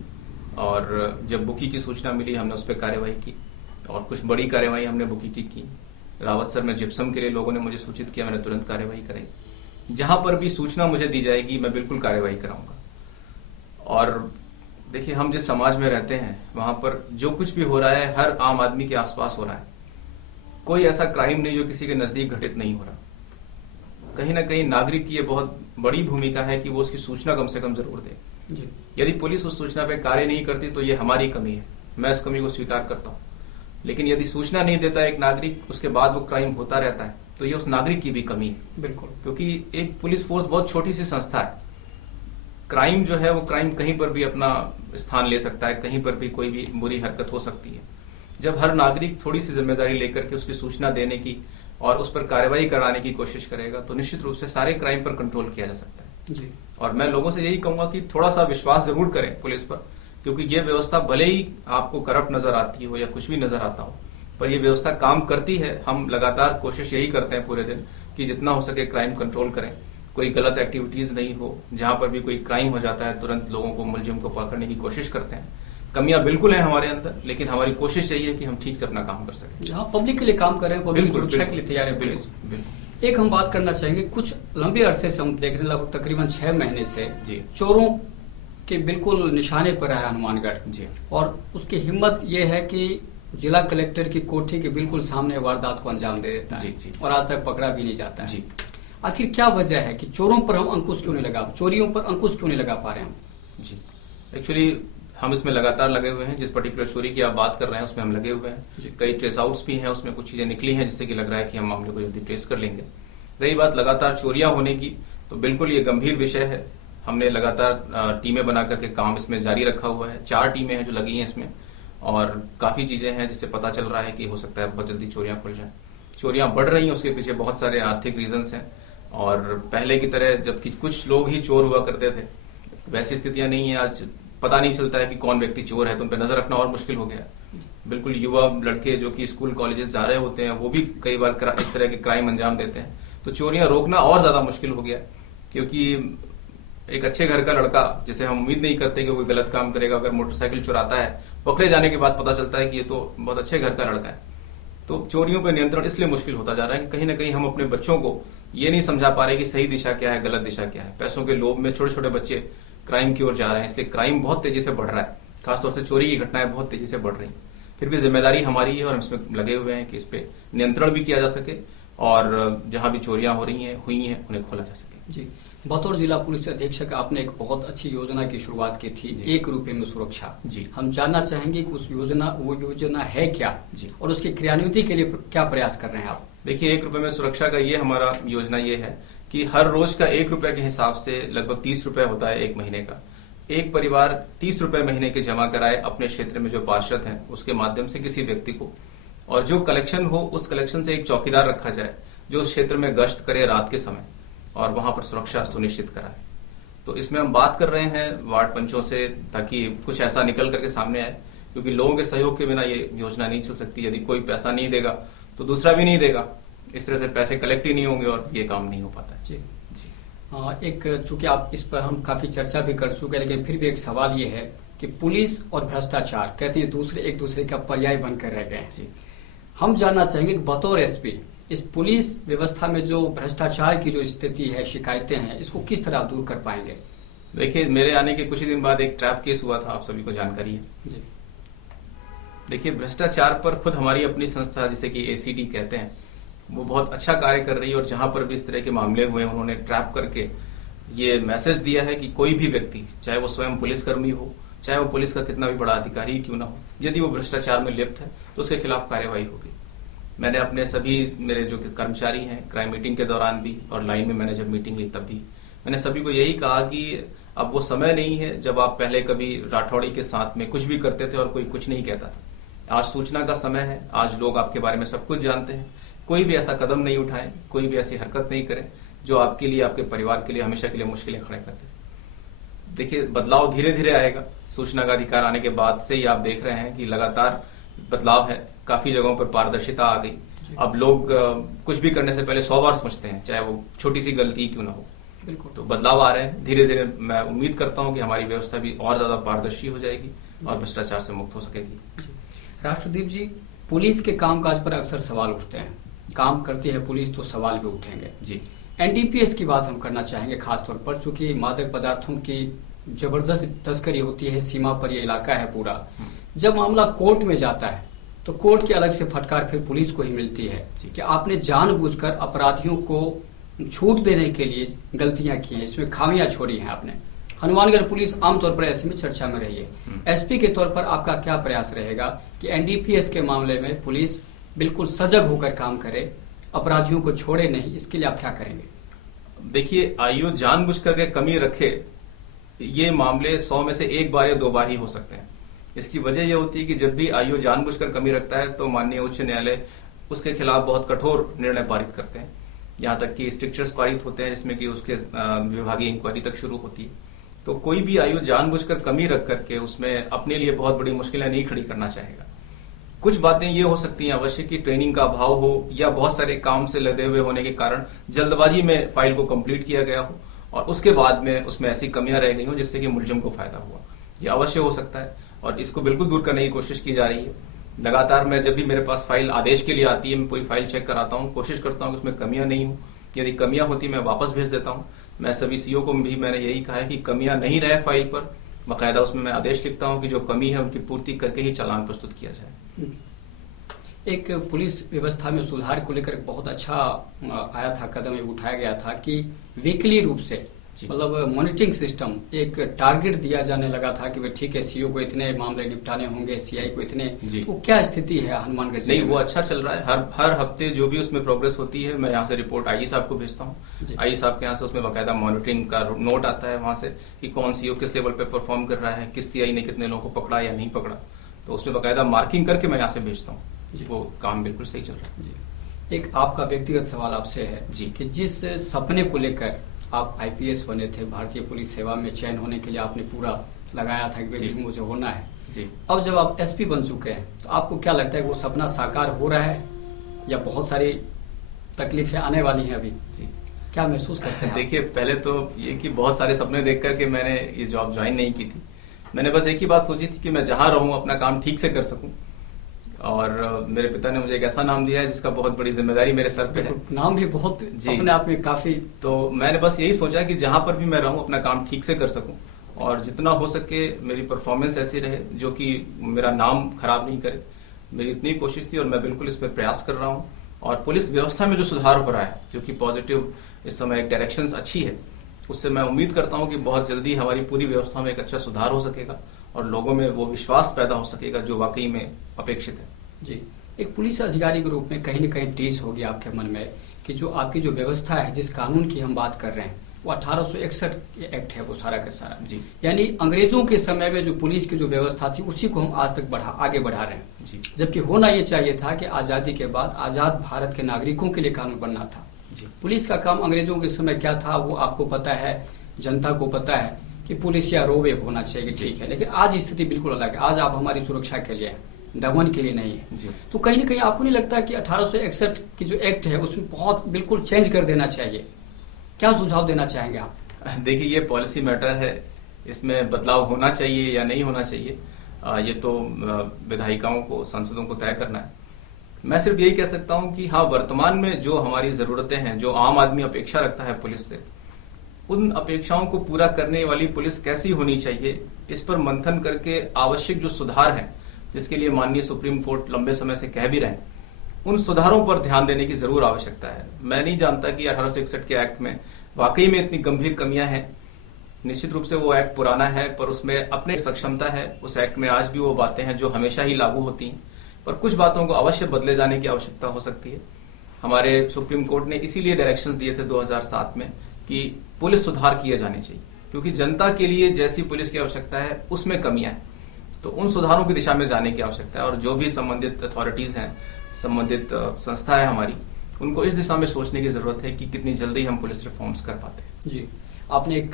और जब बुकी की सूचना मिली हमने उस पर कार्यवाही की और कुछ बड़ी कार्यवाही हमने बुकी की। रावतसर में जिप्सम के लिए लोगों ने मुझे सूचित किया, मैंने तुरंत कार्यवाही कराई। जहां पर भी सूचना मुझे दी जाएगी मैं बिल्कुल कार्यवाही कराऊंगा। और देखिए हम जिस समाज में रहते हैं वहां पर जो कुछ भी हो रहा है हर आम आदमी के आसपास हो रहा है। कोई ऐसा क्राइम नहीं जो किसी के नजदीक घटित नहीं हो रहा। कहीं ना कहीं नागरिक की ये बहुत बड़ी भूमिका है कि वो उसकी सूचना कम से कम जरूर दे जी। यदि पुलिस उस सूचना पे कार्य नहीं करती तो ये हमारी कमी है, मैं इस कमी को स्वीकार करता हूँ। लेकिन यदि सूचना नहीं देता एक नागरिक, उसके बाद वो क्राइम होता रहता है तो ये उस नागरिक की भी कमी है। बिल्कुल, क्योंकि एक पुलिस फोर्स बहुत छोटी सी संस्था है। क्राइम जो है वो क्राइम कहीं पर भी अपना स्थान ले सकता है, कहीं पर भी कोई भी बुरी हरकत हो सकती है। जब हर नागरिक थोड़ी सी जिम्मेदारी लेकर के उसकी सूचना देने की और उस पर कार्रवाई कराने की कोशिश करेगा तो निश्चित रूप से सारे क्राइम पर कंट्रोल किया जा सकता है जी। और मैं लोगों से यही कहूंगा कि थोड़ा सा विश्वास जरूर करें पुलिस पर, क्योंकि ये व्यवस्था भले ही आपको करप्ट नजर आती हो या कुछ भी नजर आता हो, पर यह व्यवस्था काम करती है। हम लगातार कोशिश यही करते हैं पूरे दिन कि जितना हो सके क्राइम कंट्रोल करें, कोई गलत एक्टिविटीज नहीं हो। जहां पर भी कोई क्राइम हो जाता है तुरंत लोगों को, मुलजिम को पकड़ने की कोशिश करते हैं। कमियां बिल्कुल हैं हमारे अंदर, लेकिन हमारी कोशिश यही है कि हम ठीक से अपना काम कर सकें। हाँ, पब्लिक के लिए काम कर रहे हैं, पब्लिक सुरक्षा के लिए तैयार है पुलिस। एक हम बात करना चाहेंगे, कुछ लंबे अरसे से हम देख रहे हैं, लगभग तकरीबन 6 महीने से जी चोरों के बिल्कुल निशाने पर है हनुमानगढ़ जी। और उसकी हिम्मत ये है कि जिला कलेक्टर की कोठी के बिल्कुल सामने वारदात को अंजाम दे देता है जी। और आज तक पकड़ा भी नहीं जाता है जी। आखिर क्या वजह है कि चोरों पर हम अंकुश क्यों नहीं लगा, चोरियों पर अंकुश क्यों नहीं लगा पा रहे हम? जी एक्चुअली हम इसमें लगातार लगे हुए हैं। जिस पर्टिकुलर चोरी की आप बात कर रहे हैं उसमें हम लगे हुए हैं। कई ट्रेस आउट्स भी हैं, उसमें कुछ चीजें निकली हैं जिससे कि लग रहा है कि हम मामले को जल्दी ट्रेस कर लेंगे। रही बात लगातार चोरियां होने की, तो बिल्कुल ये गंभीर विषय है। हमने लगातार टीमें बना करके काम इसमें जारी रखा हुआ है। 4 टीमें हैं जो लगी हैं इसमें और काफी चीजें हैं जिससे पता चल रहा है कि हो सकता है बहुत जल्दी चोरियां खुल जाएं। चोरियां बढ़ रही हैं, उसके पीछे बहुत सारे आर्थिक रीजंस हैं और पहले की तरह जबकि कुछ लोग ही चोर हुआ करते थे वैसी स्थितियां नहीं है। आज पता नहीं चलता है कि कौन व्यक्ति चोर है, तो उन पर नजर रखना और मुश्किल हो गया। बिल्कुल युवा लड़के जो कि स्कूल कॉलेजेस जा रहे होते हैं वो भी कई बार इस तरह के क्राइम अंजाम देते हैं, तो चोरियां रोकना और ज्यादा मुश्किल हो गया। क्योंकि एक अच्छे घर का लड़का, जिसे हम उम्मीद नहीं करते कि वो गलत काम करेगा, अगर मोटरसाइकिल चुराता है, पकड़े जाने के बाद पता चलता है कि ये तो बहुत अच्छे घर का लड़का है। तो चोरियों पर नियंत्रण इसलिए मुश्किल होता जा रहा है कि कहीं ना कहीं हम अपने बच्चों को ये नहीं समझा पा रहे कि सही दिशा क्या है, गलत दिशा क्या है। पैसों के लोभ में छोटे छोटे बच्चे क्राइम की ओर जा रहे हैं, इसलिए क्राइम बहुत तेजी से बढ़ रहा है। खासतौर से चोरी की घटनाएं बहुत तेजी से बढ़ रही हैं। फिर भी जिम्मेदारी हमारी है और हम इसमें लगे हुए हैं कि इस पे नियंत्रण भी किया जा सके और जहां भी चोरियां हो रही हैं, हुई हैं, उन्हें खोला जा सके। जी, बतौर जिला पुलिस अधीक्षक आपने एक बहुत अच्छी योजना की शुरुआत की थी, 1 रुपए में सुरक्षा जी। हम जानना चाहेंगे कि वो योजना है क्या जी और उसकी क्रियान्विति के लिए क्या प्रयास कर रहे हैं आप? देखिए 1 रुपए में सुरक्षा का ये हमारा योजना ये है कि हर रोज का 1 रुपए के हिसाब से लगभग 30 रुपए होता है 1 महीने का। एक परिवार 30 रुपए महीने के जमा कराए अपने क्षेत्र में जो पार्षद हैं उसके माध्यम से किसी व्यक्ति को, और जो कलेक्शन हो उस कलेक्शन से एक चौकीदार रखा जाए जो उस क्षेत्र में गश्त करे रात के समय और वहां पर सुरक्षा सुनिश्चित कराए। तो इसमें हम बात कर रहे हैं वार्ड पंचों से ताकि कुछ ऐसा निकल करके सामने आए, क्योंकि लोगों के सहयोग के बिना ये योजना नहीं चल सकती। यदि कोई पैसा नहीं देगा तो दूसरा भी नहीं देगा, इस तरह से पैसे कलेक्ट ही नहीं होंगे और ये काम नहीं हो पाता है। जी एक चूंकि आप इस पर हम काफी चर्चा भी कर चुके हैं, लेकिन फिर भी एक सवाल ये है कि पुलिस और भ्रष्टाचार कहते हैं एक दूसरे का पर्याय बनकर रह गए हैं। हम जानना चाहेंगे कि बतौर एसपी इस पुलिस व्यवस्था में जो भ्रष्टाचार की जो स्थिति है, शिकायतें हैं, इसको किस तरह आप दूर कर पाएंगे? देखिए, मेरे आने के कुछ ही दिन बाद एक ट्रैप केस हुआ था, आप सभी को जानकारी है जी। देखिए, भ्रष्टाचार पर खुद हमारी अपनी संस्था जिसे कि एसीडी कहते हैं, वो बहुत अच्छा कार्य कर रही है और जहां पर भी इस तरह के मामले हुए उन्होंने ट्रैप करके ये मैसेज दिया है कि कोई भी व्यक्ति, चाहे वो स्वयं पुलिसकर्मी हो, चाहे वो पुलिस का कितना भी बड़ा अधिकारी क्यों ना हो, यदि वो भ्रष्टाचार में लिप्त है तो उसके खिलाफ कार्यवाही होगी। मैंने अपने सभी मेरे जो कर्मचारी हैं, क्राइम मीटिंग के दौरान भी और लाइन में मैंने जब मीटिंग ली तब भी मैंने सभी को यही कहा कि अब वो समय नहीं है जब आप पहले कभी राठौड़ी के साथ में कुछ भी करते थे और कोई कुछ नहीं कहता था। आज सूचना का समय है, आज लोग आपके बारे में सब कुछ जानते हैं। कोई भी ऐसा कदम नहीं उठाएं, कोई भी ऐसी हरकत नहीं करें जो आपके लिए, आपके परिवार के लिए हमेशा के लिए मुश्किलें खड़े कर दे। देखिए, बदलाव धीरे धीरे आएगा। सूचना का अधिकार आने के बाद से ही आप देख रहे हैं कि लगातार बदलाव है, काफी जगहों पर पारदर्शिता आ गई। अब लोग कुछ भी करने से पहले 100 बार सोचते हैं, चाहे वो छोटी सी गलती क्यों ना हो। बिल्कुल। तो बदलाव आ रहे हैं धीरे धीरे। मैं उम्मीद करता हूं कि हमारी व्यवस्था भी और ज्यादा पारदर्शी हो जाएगी और भ्रष्टाचार से मुक्त हो सकेगी। राष्ट्रदीप जी, पुलिस के कामकाज पर अक्सर सवाल उठते हैं। काम करती है पुलिस तो सवाल भी उठेंगे। जी। एनडीपीएस की बात हम करना चाहेंगे खासतौर पर, चूंकि मादक पदार्थों की जबरदस्त तस्करी होती है, सीमा पर यह इलाका है पूरा। जब मामला कोर्ट में जाता है तो कोर्ट की अलग से फटकार फिर पुलिस को ही मिलती है कि आपने जानबूझकर अपराधियों को छूट देने के लिए गलतियां की हैं, इसमें खामियां छोड़ी हैं आपने। हनुमानगढ़ पुलिस आमतौर पर ऐसे में चर्चा में रही है। एसपी के तौर पर आपका क्या प्रयास रहेगा कि एनडीपीएस के मामले में पुलिस बिल्कुल सजग होकर काम करे, अपराधियों को छोड़े नहीं, इसके लिए आप क्या करेंगे? देखिए, आईओ जानबूझ करके कमी रखे, ये मामले 100 में से 1 बार या 2 बार ही हो सकते हैं। इसकी वजह यह होती है कि जब भी आईओ जानबूझकर कमी रखता है तो माननीय उच्च न्यायालय उसके खिलाफ बहुत कठोर निर्णय पारित करते हैं। यहाँ तक कि स्ट्रिक्चर्स पारित होते हैं जिसमें कि उसके विभागीय इंक्वायरी तक शुरू होती है। तो कोई भी आईओ जानबूझकर कमी रख करके उसमें अपने लिए बहुत बड़ी मुश्किलें नहीं खड़ी करना चाहेगा। कुछ बातें ये हो सकती हैं अवश्य कि ट्रेनिंग का अभाव हो या बहुत सारे काम से लदे हुए होने के कारण जल्दबाजी में फाइल को कंप्लीट किया गया हो और उसके बाद में उसमें ऐसी कमियां रह गई हो जिससे कि मुलजिम को फायदा हुआ। ये अवश्य हो सकता है और इसको बिल्कुल दूर करने की कोशिश की जा रही है। लगातार मैं जब भी मेरे पास फाइल आदेश के लिए आती है, मैं पूरी फाइल चेक कराता हूँ, कोशिश करता हूँ कि उसमें कमियां नहीं हो। यदि कमियां होती मैं वापस भेज देता हूँ। मैं सभी सीओ को भी मैंने यही कहा है कि कमियां नहीं रहे फाइल पर, बाकायदा उसमें मैं आदेश लिखता हूँ कि जो कमी है उनकी पूर्ति करके ही चालान प्रस्तुत किया जाए। एक पुलिस व्यवस्था में सुधार को लेकर बहुत अच्छा आया था, कदम ये उठाया गया था कि वीकली रूप से मतलब मॉनिटरिंग सिस्टम, एक टारगेट दिया जाने लगा था कि भाई ठीक है, सीओ को इतने मामले निपटाने होंगे, सीआई को इतने। तो क्या स्थिति है हनुमानगढ़ जिले में? नहीं, वो अच्छा चल रहा है। हर हफ्ते जो भी उसमें प्रोग्रेस होती है मैं यहाँ से रिपोर्ट आईजी साहब को भेजता हूँ। आईजी साहब के यहाँ से उसमें बाकायदा मॉनिटरिंग का नोट आता है वहां से कि कौन सीओ किस लेवल पे परफॉर्म कर रहा है, किस सीआई ने कितने लोगों को पकड़ा या नहीं पकड़ा। तो उसमें बाकायदा मार्किंग करके मैं यहाँ से भेजता हूँ। वो काम बिल्कुल सही चल रहा है। एक आपका व्यक्तिगत सवाल आपसे है कि जिस सपने को लेकर आप आईपीएस बने थे, भारतीय पुलिस सेवा में चयन होने के लिए आपने पूरा लगाया था कि मुझे होना है जी। अब जब आप एसपी बन चुके हैं तो आपको क्या लगता है वो सपना साकार हो रहा है या बहुत सारी तकलीफें आने वाली हैं अभी जी? क्या महसूस करते हैं? देखिए, पहले तो ये कि बहुत सारे सपने देख करके मैंने ये जॉब ज्वाइन नहीं की थी। मैंने बस एक ही बात सोची थी कि मैं जहां रहूं अपना काम ठीक से कर सकूं। और मेरे पिता ने मुझे एक ऐसा नाम दिया है जिसका बहुत बड़ी जिम्मेदारी मेरे सर पे है। नाम भी बहुत अपने आप में काफी। तो मैंने बस यही सोचा कि जहां पर भी मैं रहूं अपना काम ठीक से कर सकूं और जितना हो सके मेरी परफॉर्मेंस ऐसी रहे जो कि मेरा नाम खराब नहीं करे। मेरी इतनी कोशिश थी और मैं बिल्कुल इस पर प्रयास कर रहा हूं। और पुलिस व्यवस्था में जो सुधार हो रहा है, जो कि पॉजिटिव इस समय एक डायरेक्शन अच्छी है, उससे मैं उम्मीद करता हूं कि बहुत जल्दी हमारी पूरी व्यवस्था में एक अच्छा सुधार हो सकेगा और लोगों में वो विश्वास पैदा हो सकेगा जो वाकई में अपेक्षित है जी। एक पुलिस अधिकारी के रूप में कहीं न कहीं टीस होगी आपके मन में कि जो आपकी जो व्यवस्था है, जिस कानून की हम बात कर रहे हैं, वो 1861 एक्ट है वो सारा का सारा जी। यानी अंग्रेजों के समय में जो पुलिस की जो व्यवस्था थी उसी को हम आज तक आगे बढ़ा रहे हैं जी। जबकि होना ये चाहिए था कि आजादी के बाद आजाद भारत के नागरिकों के लिए कानून बनना था जी। पुलिस का काम अंग्रेजों के समय क्या था वो आपको पता है, जनता को पता है कि पुलिस या रोवे होना चाहिए, ठीक है। लेकिन आज स्थिति बिल्कुल अलग है। आज आप हमारी सुरक्षा के लिए, दमन के लिए नहीं है जी। तो कहीं ना कहीं आपको नहीं लगता कि 1861 की जो एक्ट है उसमें बहुत बिल्कुल चेंज कर देना चाहिए? क्या सुझाव देना चाहेंगे आप? देखिए, ये पॉलिसी मैटर है, इसमें बदलाव होना चाहिए या नहीं होना चाहिए ये तो विधायिकाओं को, सांसदों को तय करना है। मैं सिर्फ यही कह सकता हूं कि हाँ, वर्तमान में जो हमारी जरूरतें हैं, जो आम आदमी अपेक्षा रखता है पुलिस से, उन अपेक्षाओं को पूरा करने वाली पुलिस कैसी होनी चाहिए, इस पर मंथन करके आवश्यक जो सुधार हैं, जिसके लिए माननीय सुप्रीम कोर्ट लंबे समय से कह भी रहे हैं, उन सुधारों पर ध्यान देने की जरूर आवश्यकता है। मैं नहीं जानता कि 1861 के एक्ट में वाकई में इतनी गंभीर कमियां हैं। निश्चित रूप से वो एक्ट पुराना है, पर उसमें अपने सक्षमता है। उस एक्ट में आज भी वो बातें हैं जो हमेशा ही लागू होती हैं, पर कुछ बातों को अवश्य बदले जाने की आवश्यकता हो सकती है। हमारे सुप्रीम कोर्ट ने इसीलिए डायरेक्शंस दिए थे 2007 में कि पुलिस सुधार किए जाने चाहिए, क्योंकि जनता के लिए जैसी पुलिस की आवश्यकता है उसमें कमियां हैं। तो उन सुधारों की दिशा में जाने की आवश्यकता है, और जो भी संबंधित अथॉरिटीज हैं, संबंधित संस्था है हमारी, उनको इस दिशा में सोचने की जरूरत है कि कितनी जल्दी हम पुलिस रिफॉर्म्स कर पाते हैं। जी, आपने एक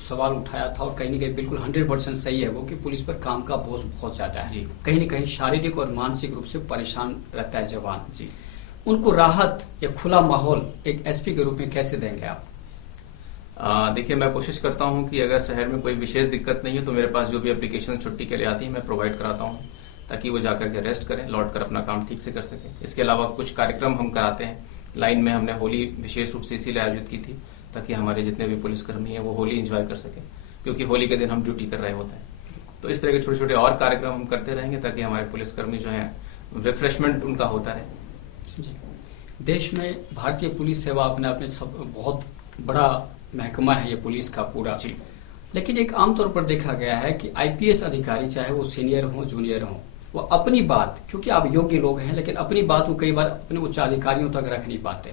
सवाल उठाया था और कहीं ना कहीं बिल्कुल 100% सही है वो, कि पुलिस पर काम का बोझ बहुत ज्यादा है। जी। कहीं ना कहीं शारीरिक और मानसिक रूप से परेशान रहता है जवान। जी, उनको राहत या खुला माहौल एक एसपी के रूप में कैसे देंगे आप? देखिए, मैं कोशिश करता हूं कि अगर शहर में कोई विशेष दिक्कत नहीं है तो मेरे पास जो भी एप्लीकेशन छुट्टी के लिए आती है मैं प्रोवाइड कराता हूं, ताकि वो जाकर के रेस्ट करें, लौट कर अपना काम ठीक से कर सकें। इसके अलावा कुछ कार्यक्रम हम कराते हैं। लाइन में हमने होली विशेष रूप से इसीलिए आयोजित की थी ताकि हमारे जितने भी पुलिसकर्मी हैं वो होली एंजॉय कर सकें, क्योंकि होली के दिन हम ड्यूटी कर रहे होते हैं। तो इस तरह के छोटे छोटे और कार्यक्रम हम करते रहेंगे ताकि हमारे पुलिसकर्मी जो हैं रिफ्रेशमेंट उनका होता रहे। जी, देश में भारतीय पुलिस सेवा अपने आप में सब बहुत बड़ा महकमा है ये पुलिस का पूरा। जी। लेकिन एक आमतौर पर देखा गया है कि आईपीएस अधिकारी, चाहे वो सीनियर हों जूनियर हों, वो अपनी बात, क्योंकि आप योग्य लोग हैं, लेकिन अपनी बात वो कई बार अपने उच्च अधिकारियों तक रख नहीं पाते।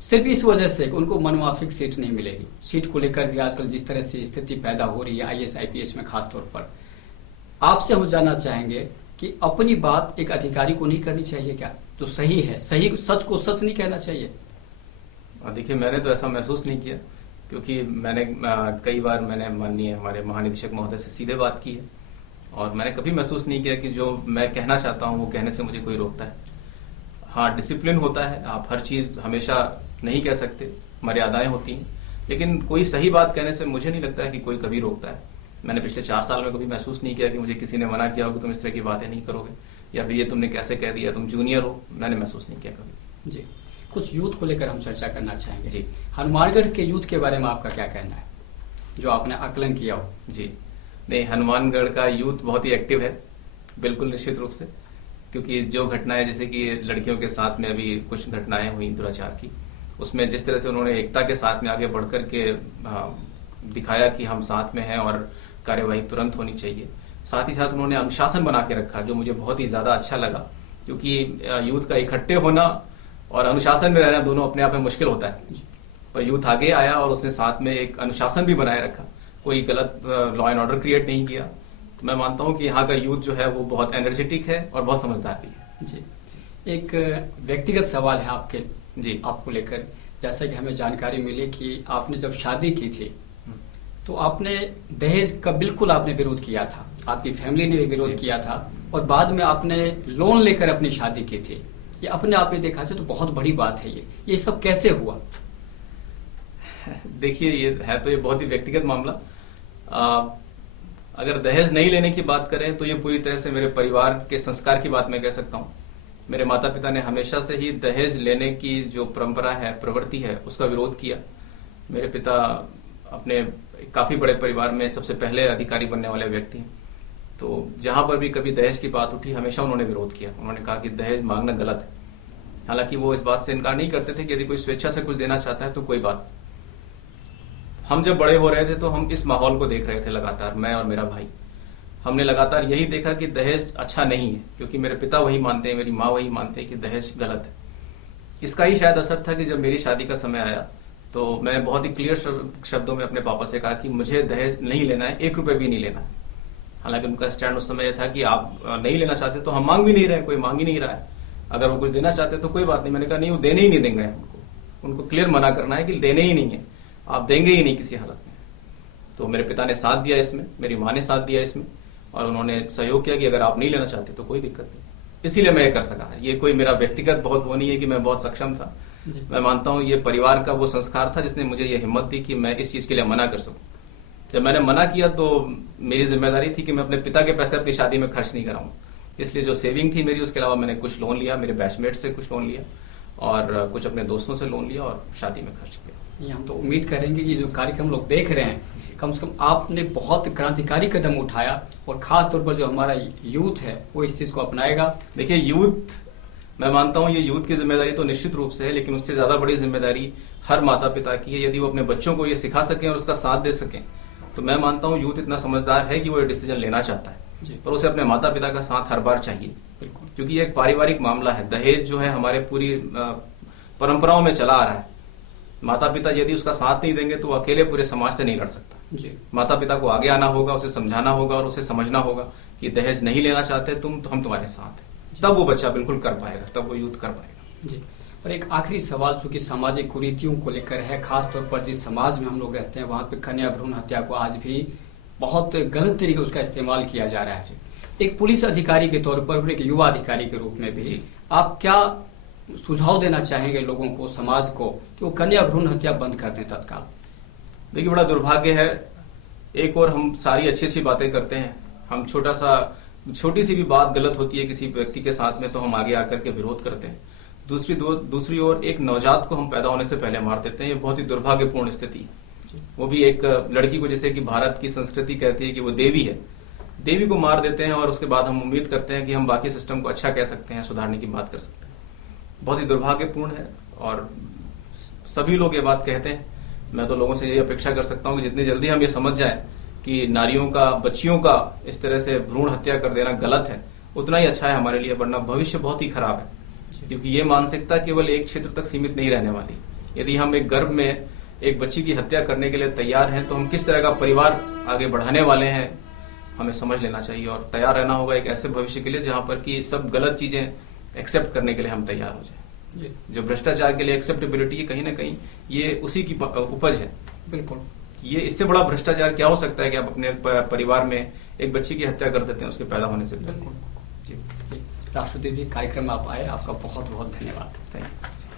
सिर्फ इस वजह से कि उनको मनमाफिक सीट नहीं मिलेगी। सीट को लेकर भी आजकल जिस तरह से स्थिति पैदा हो रही है आईएएस आईपीएस में खासतौर पर, आपसे हम जानना चाहेंगे कि अपनी बात एक अधिकारी को नहीं करनी चाहिए क्या? तो सही है, सही सच को सच नहीं कहना चाहिए? देखिए, मैंने तो ऐसा महसूस नहीं किया, क्योंकि मैंने कई बार मैंने माननीय हमारे महानिदेशक महोदय से सीधे बात की है, और मैंने कभी महसूस नहीं किया कि जो मैं कहना चाहता हूं वो कहने से मुझे कोई रोकता है। हाँ, डिसिप्लिन होता है, आप हर चीज हमेशा नहीं कह सकते, मर्यादाएं होती हैं, लेकिन कोई सही बात कहने से मुझे नहीं लगता है कि कोई कभी रोकता है। मैंने पिछले 4 साल में कभी महसूस नहीं किया कि मुझे किसी ने मना किया हो कि तुम इस तरह की बातें नहीं करोगे, या फिर ये तुमने कैसे कह दिया, तुम जूनियर हो। मैंने महसूस नहीं किया कभी। जी, कुछ यूथ को लेकर हम चर्चा करना चाहेंगे। जी। हनुमानगढ़ के यूथ के बारे में आपका क्या कहना है, जो आपने आकलन किया हो? जी, नहीं, हनुमानगढ़ का यूथ बहुत ही एक्टिव है, बिल्कुल निश्चित रूप से, क्योंकि जो घटनाएं, जैसे कि लड़कियों के साथ में अभी कुछ घटनाएं हुई दुराचार की, उसमें जिस तरह से उन्होंने एकता के साथ में आगे बढ़कर के दिखाया कि हम साथ में हैं और कार्यवाही तुरंत होनी चाहिए। साथ ही साथ उन्होंने अनुशासन बना के रखा, जो मुझे बहुत ही ज्यादा अच्छा लगा, क्योंकि यूथ का इकट्ठे होना और अनुशासन में रहना दोनों अपने आप में मुश्किल होता है, पर यूथ आगे आया और उसने साथ में एक अनुशासन भी बनाए रखा, कोई गलत लॉ एंड ऑर्डर क्रिएट नहीं किया। तो मैं मानता हूं कि यहाँ का यूथ जो है वो बहुत एनर्जेटिक है और बहुत समझदार भी है। जी, एक व्यक्तिगत सवाल है जी, आपको लेकर। जैसा कि हमें जानकारी मिली कि आपने जब शादी की थी तो आपने दहेज का बिल्कुल आपने विरोध किया था, आपकी फैमिली ने भी विरोध किया था, और बाद में आपने लोन लेकर अपनी शादी की थी। ये अपने आप में देखा जाए तो बहुत बड़ी बात है। ये सब कैसे हुआ? देखिए, ये है तो ये बहुत ही व्यक्तिगत मामला। अगर दहेज नहीं लेने की बात करें तो ये पूरी तरह से मेरे परिवार के संस्कार की बात मैं कह सकता हूँ। मेरे माता पिता ने हमेशा से ही दहेज लेने की जो परंपरा है, प्रवृत्ति है, उसका विरोध किया। मेरे पिता अपने काफी बड़े परिवार में सबसे पहले अधिकारी बनने वाले व्यक्ति हैं, तो जहां पर भी कभी दहेज की बात उठी हमेशा उन्होंने विरोध किया। उन्होंने कहा कि दहेज मांगना गलत है। हालांकि वो इस बात से इनकार नहीं करते थे कि यदि कोई स्वेच्छा से कुछ देना चाहता है तो कोई बात। हम जब बड़े हो रहे थे तो हम इस माहौल को देख रहे थे लगातार, मैं और मेरा भाई। हमने लगातार यही देखा कि दहेज अच्छा नहीं है, क्योंकि मेरे पिता वही मानते हैं, मेरी माँ वही मानते हैं कि दहेज गलत है। इसका ही शायद असर था कि जब मेरी शादी का समय आया तो मैंने बहुत ही क्लियर शब्दों में अपने पापा से कहा कि मुझे दहेज नहीं लेना है, 1 रुपए भी नहीं लेना है। हालांकि उनका स्टैंड उस समय यह था कि आप नहीं लेना चाहते तो हम मांग भी नहीं रहे, कोई मांग ही नहीं रहा है। अगर वो कुछ देना चाहते तो कोई बात नहीं। मैंने कहा नहीं, वो देने ही नहीं देंगे उनको क्लियर मना करना है कि देने ही नहीं है, आप देंगे ही नहीं किसी हालत में। तो मेरे पिता ने साथ दिया इसमें, मेरी माँ ने साथ दिया इसमें, और उन्होंने सहयोग किया कि अगर आप नहीं लेना चाहते तो कोई दिक्कत नहीं। इसीलिए मैं ये कर सका है। ये कोई मेरा व्यक्तिगत बहुत वो नहीं है कि मैं बहुत सक्षम था। मैं मानता हूँ ये परिवार का वो संस्कार था जिसने मुझे ये हिम्मत दी कि मैं इस चीज के लिए मना कर सकूं। जब मैंने मना किया तो मेरी जिम्मेदारी थी कि मैं अपने पिता के पैसे अपनी शादी में खर्च नहीं कराऊं। इसलिए जो सेविंग थी मेरी, उसके अलावा मैंने कुछ लोन लिया, मेरे बैचमेट से कुछ लोन लिया और कुछ अपने दोस्तों से लोन लिया और शादी में खर्च किया। ये हम तो उम्मीद करेंगे कि जो कार्यक्रम लोग देख रहे हैं, कम से कम आपने बहुत क्रांतिकारी कदम उठाया और खास तौर पर जो हमारा यूथ है वो इस चीज को अपनाएगा। देखिए, यूथ, मैं मानता हूँ ये यूथ की जिम्मेदारी तो निश्चित रूप से है, लेकिन उससे ज्यादा बड़ी जिम्मेदारी हर माता पिता की है। यदि वो अपने बच्चों को ये सिखा सकें और उसका साथ दे सकें, तो मैं मानता हूँ यूथ इतना समझदार है कि वो ये डिसीजन लेना चाहता है, पर उसे अपने माता पिता का साथ हर बार चाहिए। बिल्कुल, क्योंकि ये एक पारिवारिक मामला है। दहेज जो है हमारे पूरी परंपराओं में चला आ रहा है। माता पिता यदि उसका साथ नहीं देंगे तो वो अकेले पूरे समाज से नहीं लड़ सकता जी। माता पिता को आगे आना होगा, उसे समझाना होगा और उसे समझना होगा कि दहेज नहीं लेना चाहते तुम, तो हम तुम्हारे साथ हैं। तब वो बच्चा बिल्कुल कर पाएगा, तब वो यूथ कर पाएगा। जी। और एक आखिरी सवाल जो कि सामाजिक कुरीतियों को लेकर है, खास तौर पर जिस समाज में हम लोग रहते हैं वहाँ पे कन्या भ्रूण हत्या को आज भी बहुत गलत तरीके उसका इस्तेमाल किया जा रहा है। एक पुलिस अधिकारी के तौर पर और एक युवा अधिकारी के रूप में भी आप क्या सुझाव देना चाहेंगे लोगों को, समाज को, कि वो कन्या भ्रूण हत्या बंद कर दें तत्काल? देखिए, बड़ा दुर्भाग्य है, एक और हम सारी अच्छी अच्छी बातें करते हैं, हम छोटी सी भी बात गलत होती है किसी व्यक्ति के साथ में तो हम आगे आकर के विरोध करते हैं। दूसरी ओर एक नवजात को हम पैदा होने से पहले मार देते हैं। ये बहुत ही दुर्भाग्यपूर्ण स्थिति है। वो भी एक लड़की को, जैसे कि भारत की संस्कृति कहती है कि वो देवी है, देवी को मार देते हैं और उसके बाद हम उम्मीद करते हैं कि हम बाकी सिस्टम को अच्छा कह सकते हैं, सुधारने की बात कर सकते हैं। बहुत ही दुर्भाग्यपूर्ण है और सभी लोग ये बात कहते हैं। मैं तो लोगों से यही अपेक्षा कर सकता हूँ कि जितनी जल्दी हम ये समझ जाएं कि नारियों का, बच्चियों का इस तरह से भ्रूण हत्या कर देना गलत है, उतना ही अच्छा है हमारे लिए, वरना भविष्य बहुत ही खराब है। क्योंकि ये मानसिकता केवल एक क्षेत्र तक सीमित नहीं रहने वाली। यदि हम एक गर्भ में एक बच्ची की हत्या करने के लिए तैयार हैं तो हम किस तरह का परिवार आगे बढ़ाने वाले हैं हमें समझ लेना चाहिए और तैयार रहना होगा एक ऐसे भविष्य के लिए जहां पर कि सब गलत चीजें एक्सेप्ट करने के लिए हम तैयार हो जाए। जो भ्रष्टाचार के लिए एक्सेप्टेबिलिटी है, कहीं ना कहीं ये उसी की उपज है। बिल्कुल, ये इससे बड़ा भ्रष्टाचार क्या हो सकता है कि आप अपने परिवार में एक बच्ची की हत्या कर देते हैं उसके पैदा होने से पहले। बिल्कुल। जी, राष्ट्रपति जी, कार्यक्रम में आप आए, आपका बहुत बहुत धन्यवाद। Thank you.